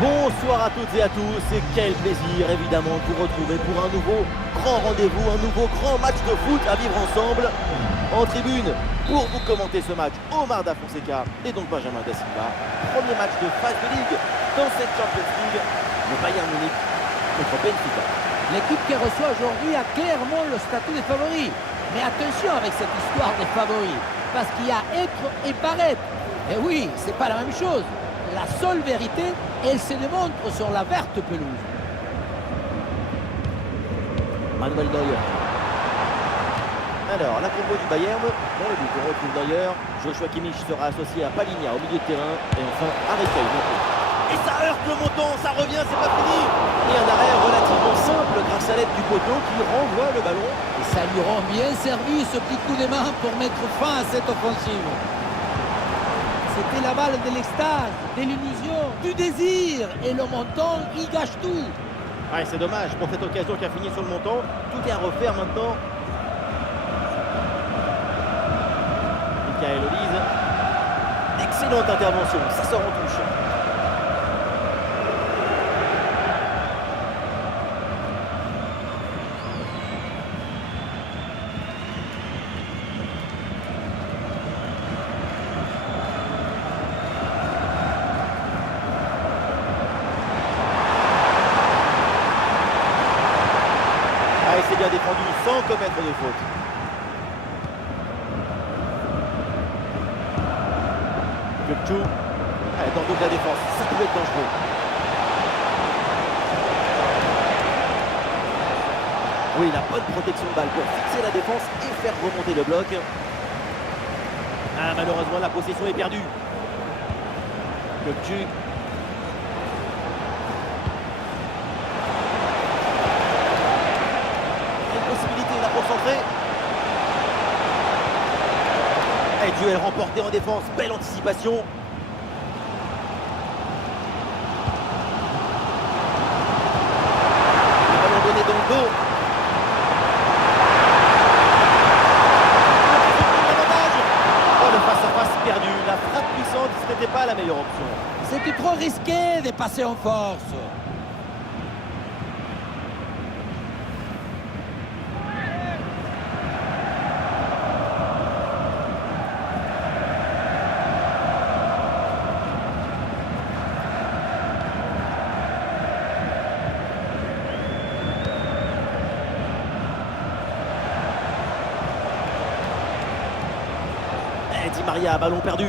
Bonsoir à toutes et à tous et quel plaisir évidemment de vous retrouver pour un nouveau grand rendez-vous, un nouveau grand match de foot à vivre ensemble. En tribune, pour vous commenter ce match, Omar Da Fonseca et donc Benjamin Da Silva. Premier match de phase de Ligue dans cette Champions League, le Bayern Munich contre Benfica. L'équipe qui reçoit aujourd'hui a clairement le statut des favoris. Mais attention avec cette histoire des favoris, parce qu'il y a être et paraître. Et oui, c'est pas la même chose. La seule vérité, elle se démontre sur la verte pelouse. Manuel Neuer. Alors, la combo du Bayern, dans le but, on retrouve Neuer. Joshua Kimmich sera associé à Palinha au milieu de terrain. Et enfin, Harry Kane. Et ça heurte le montant, ça revient, c'est pas fini. Et un arrêt relativement simple grâce à l'aide du poteau qui renvoie le ballon. Et ça lui rend bien servi ce petit coup de main pour mettre fin à cette offensive. C'était la balle de l'extase, de l'illusion, du désir. Et le montant, il gâche tout. Ouais, c'est dommage pour cette occasion qui a fini sur le montant. Tout est à refaire maintenant. Michael Olise. Excellente intervention, ça sort en touche. C'est bien défendu sans commettre de faute. Gökçe. Dans toute la défense, ça peut être dangereux. Oui, la bonne protection de balle pour fixer la défense et faire remonter le bloc. Ah, malheureusement, la possession est perdue. Gökçe. Et duel remporté en défense, belle anticipation. Le ballon donné dans le dos. Oh, le face-à-face perdu. La frappe puissante, ce n'était pas la meilleure option. C'était trop risqué de passer en force. Di Maria, ballon perdu.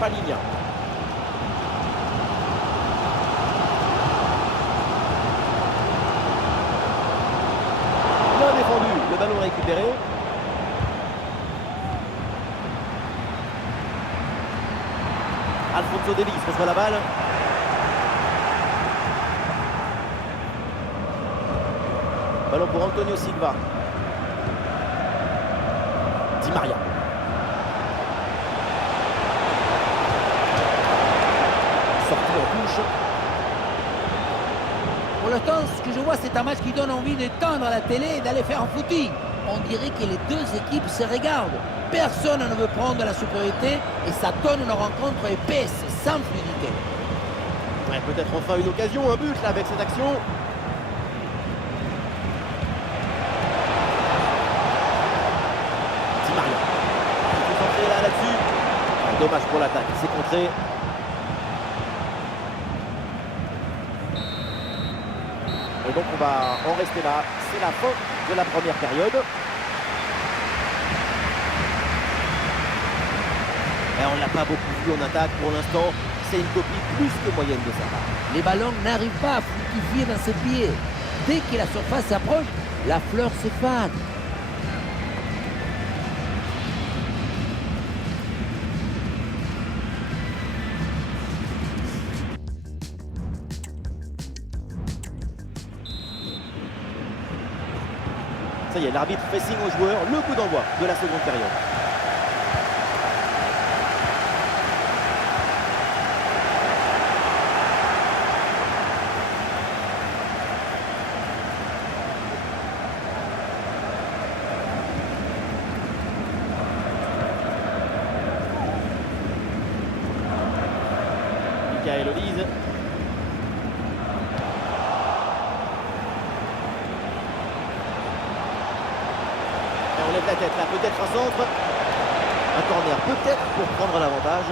Palinha. Bien défendu, le ballon récupéré. Alphonso Davies reçoit la balle. Ballon pour Antonio Silva. Di Maria. Sortie en touche. Pour l'instant, ce que je vois, c'est un match qui donne envie d'étendre à la télé et d'aller faire un footing. On dirait que les deux équipes se regardent. Personne ne veut prendre la supériorité et ça donne une rencontre épaisse, sans fluidité. Ouais, peut-être enfin une occasion, un but là avec cette action. Là-dessus. Dommage pour l'attaque, c'est contré. Et donc on va en rester là. C'est la fin de la première période. Et on ne l'a pas beaucoup vu en attaque pour l'instant. C'est une copie plus que moyenne de sa part. Les ballons n'arrivent pas à fructifier dans ses pieds. Dès que la surface s'approche, la fleur s'effane. Ça y est, l'arbitre fait signe aux joueurs, le coup d'envoi de la seconde période. Michael Olise. Et on lève la tête là, peut-être un centre. Un corner peut-être pour prendre l'avantage.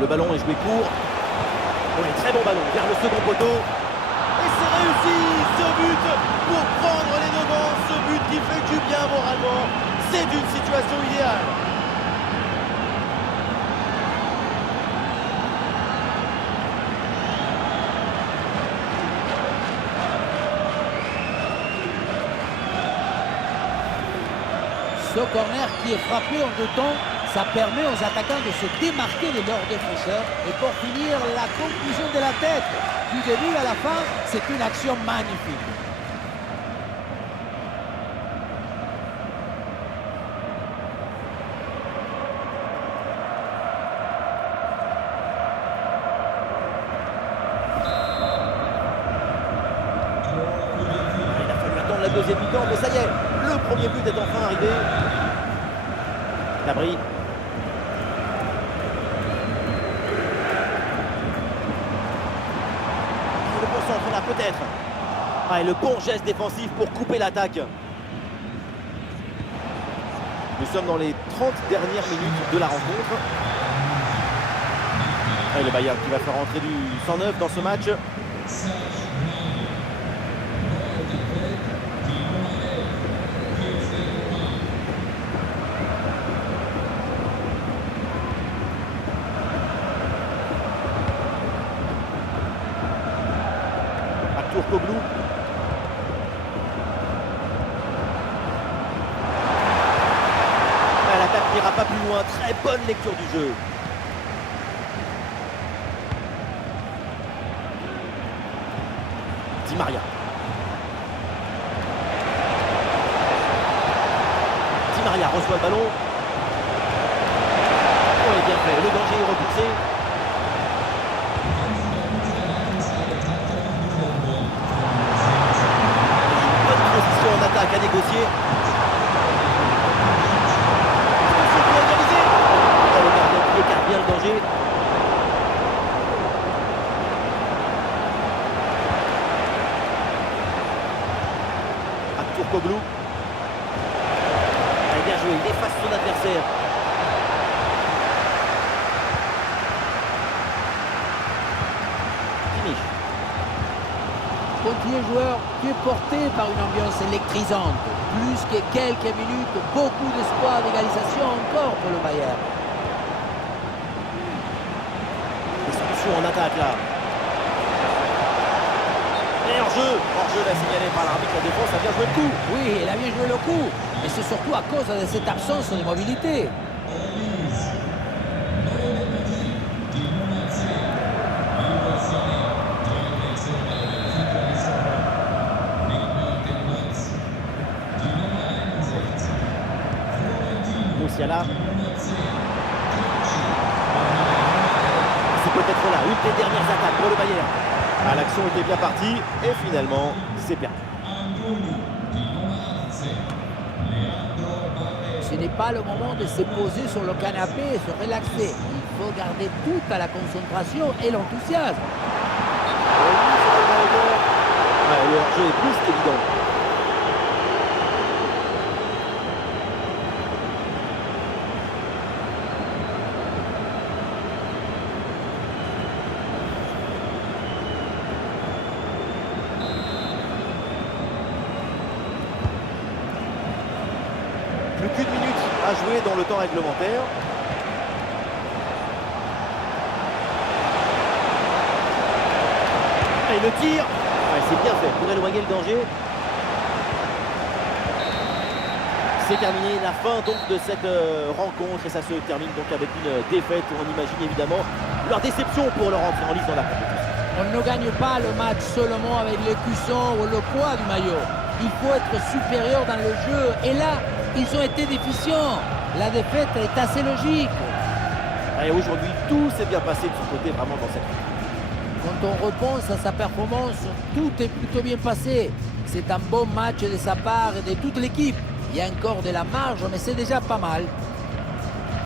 Le ballon est joué court. Oui, très bon ballon vers le second poteau. Et c'est réussi, ce but pour prendre les devants. Ce but qui fait du bien moralement. C'est une situation idéale. Ce corner qui est frappé en deux temps, ça permet aux attaquants de se démarquer de leurs défenseurs. Et pour finir, la conclusion de la tête. Du début à la fin, c'est une action magnifique. Il a fallu attendre la deuxième mi-temps, mais ça y est, le premier but est enfin arrivé. Labri. Le bon centre là peut-être. Ah, et le bon geste défensif pour couper l'attaque. Nous sommes dans les 30 dernières minutes de la rencontre. Et le Bayern qui va faire entrer du 109 dans ce match. Turkoglu. L'attaque n'ira pas plus loin. Très bonne lecture du jeu. Di Maria. Di Maria reçoit le ballon. Oh, il est bien fait. Le danger est repoussé. En attaque à négocier. C'est bien organisé. Le gardien qui écarte bien le danger. À Turkoglu. Il a bien joué, il efface son adversaire. Kimmich. Continue joueur qui est porté par une ambiance électrisante. Plus que quelques minutes, beaucoup d'espoir d'égalisation encore pour le Bayern. Des solutions en attaque là. Et hors-jeu là signalé par l'arbitre, la défense a bien joué le coup. Oui, il a bien joué le coup. Mais c'est surtout à cause de cette absence de mobilité. Musiala. C'est peut-être là une des dernières attaques pour le Bayern. Ah, l'action était bien partie et finalement c'est perdu. Ce n'est pas le moment de se poser sur le canapé et se relaxer. Il faut garder toute la concentration et l'enthousiasme. Le hors-jeu est plus qu'évident. Plus qu'une minute à jouer dans le temps réglementaire. Et le tir, ouais, c'est bien fait pour éloigner le danger. C'est terminé, la fin donc de cette rencontre et ça se termine donc avec une défaite. On imagine évidemment leur déception pour leur entrée en lice dans la compétition. On ne gagne pas le match seulement avec l'écusson ou le poids du maillot. Il faut être supérieur dans le jeu et là, ils ont été déficients. La défaite est assez logique. Et aujourd'hui, tout s'est bien passé de son côté vraiment dans cette finale. Quand on repense à sa performance, tout est plutôt bien passé. C'est un bon match de sa part et de toute l'équipe. Il y a encore de la marge, mais c'est déjà pas mal.